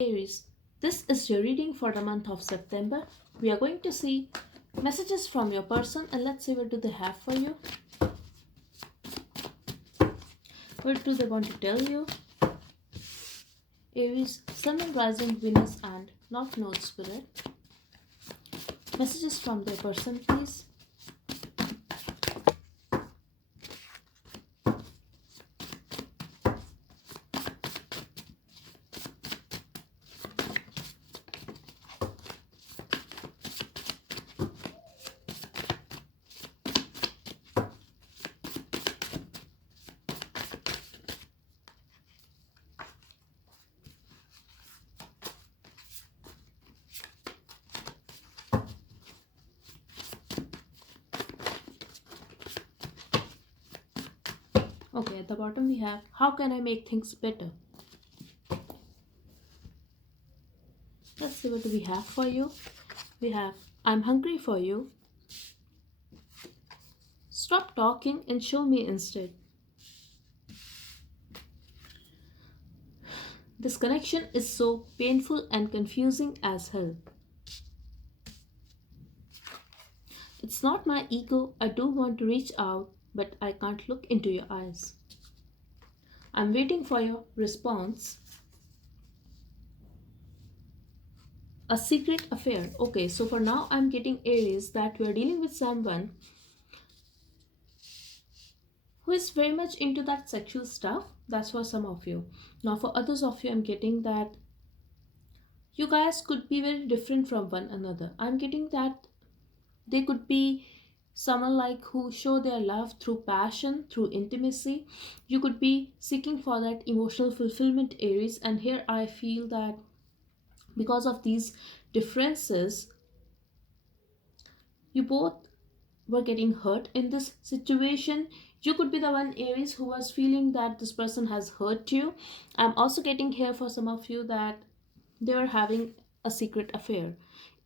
Aries, this is your reading for the month of September. We are going to see messages from your person and let's see what do they have for you. What do they want to tell you? Aries, Sun and Rising, Venus and North Node Spirit. Messages from their person, please. Okay, at the bottom we have, how can I make things better? Let's see what we have for you. We have, I'm hungry for you. Stop talking and show me instead. This connection is so painful and confusing as hell. It's not my ego, I do want to reach out, but I can't look into your eyes. I'm waiting for your response. A secret affair. Okay, so for now, I'm getting Aries that we are dealing with someone who is very much into that sexual stuff. That's for some of you. Now, for others of you, I'm getting that you guys could be very different from one another. I'm getting that they could be someone like who show their love through passion, through intimacy. You could be seeking for that emotional fulfillment, Aries, and here I feel that because of these differences, you both were getting hurt in this situation. You could be the one, Aries, who was feeling that this person has hurt you. I'm also getting here for some of you that they were having a secret affair.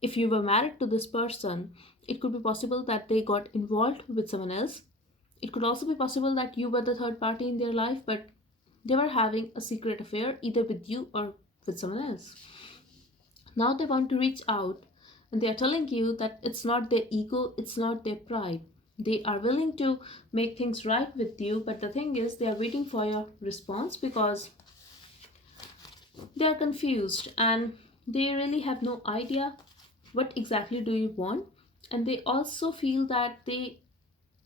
If you were married to this person, it could be possible that they got involved with someone else. It could also be possible that you were the third party in their life, but they were having a secret affair either with you or with someone else. Now they want to reach out and they are telling you that it's not their ego, it's not their pride. They are willing to make things right with you, but the thing is, they are waiting for your response because they are confused and they really have no idea what exactly do you want, and they also feel that they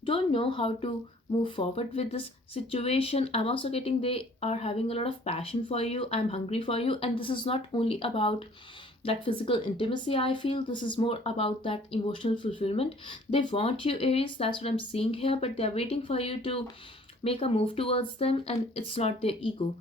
don't know how to move forward with this situation. I'm also getting they are having a lot of passion for you. I'm hungry for you, and this is not only about that physical intimacy. I feel this is more about that emotional fulfillment. They want you, Aries, that's what I'm seeing here, but they're waiting for you to make a move towards them, and it's not their ego.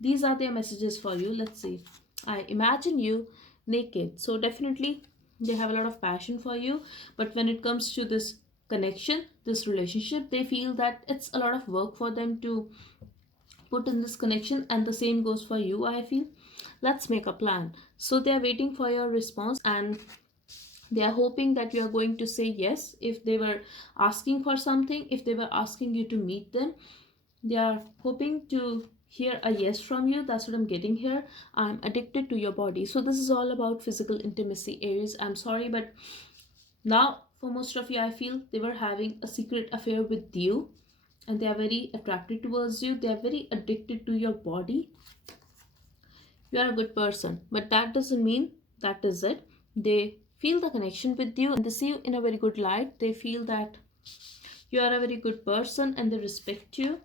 These are their messages for you. Let's see. I imagine you naked, so definitely they have a lot of passion for you, but when it comes to this connection, this relationship, they feel that it's a lot of work for them to put in this connection, and the same goes for you, I feel. Let's make a plan. So they are waiting for your response and they are hoping that you are going to say yes. If they were asking for something, if they were asking you to meet them, they are hoping to hear a yes from you. That's what I'm getting here. I'm addicted to your body. So this is all about physical intimacy, Aries. I'm sorry, but now for most of you, I feel they were having a secret affair with you and they are very attracted towards you. They are very addicted to your body. You are a good person, but that doesn't mean that is it. They feel the connection with you and they see you in a very good light. They feel that you are a very good person and they respect you.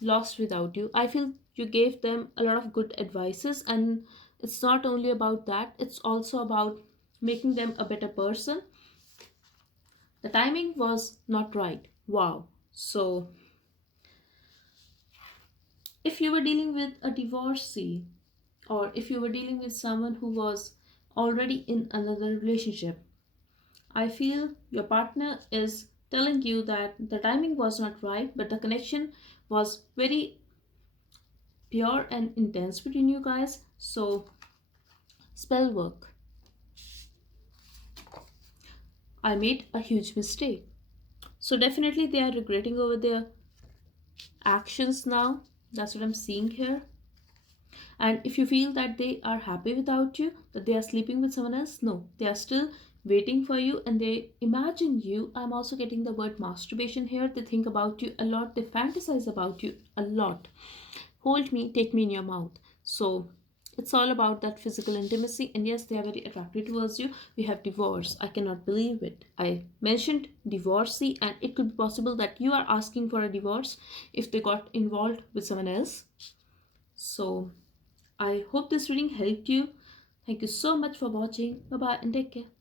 Lost without you, I feel you gave them a lot of good advices, and it's not only about that, it's also about making them a better person. The timing was not right. Wow. So if you were dealing with a divorcee, or if you were dealing with someone who was already in another relationship, I feel your partner is telling you that the timing was not right, but the connection was very pure and intense between you guys. So, spell work. I made a huge mistake. So, definitely they are regretting over their actions now. That's what I'm seeing here. And if you feel that they are happy without you, that they are sleeping with someone else, no, they are still waiting for you and they imagine you. I'm also getting the word masturbation here. They think about you a lot, they fantasize about you a lot. Hold me, take me in your mouth. So it's all about that physical intimacy. And yes, they are very attracted towards you. We have divorce. I cannot believe it. I mentioned divorcee, and it could be possible that you are asking for a divorce if they got involved with someone else. So I hope this reading helped you. Thank you so much for watching. Bye bye and take care.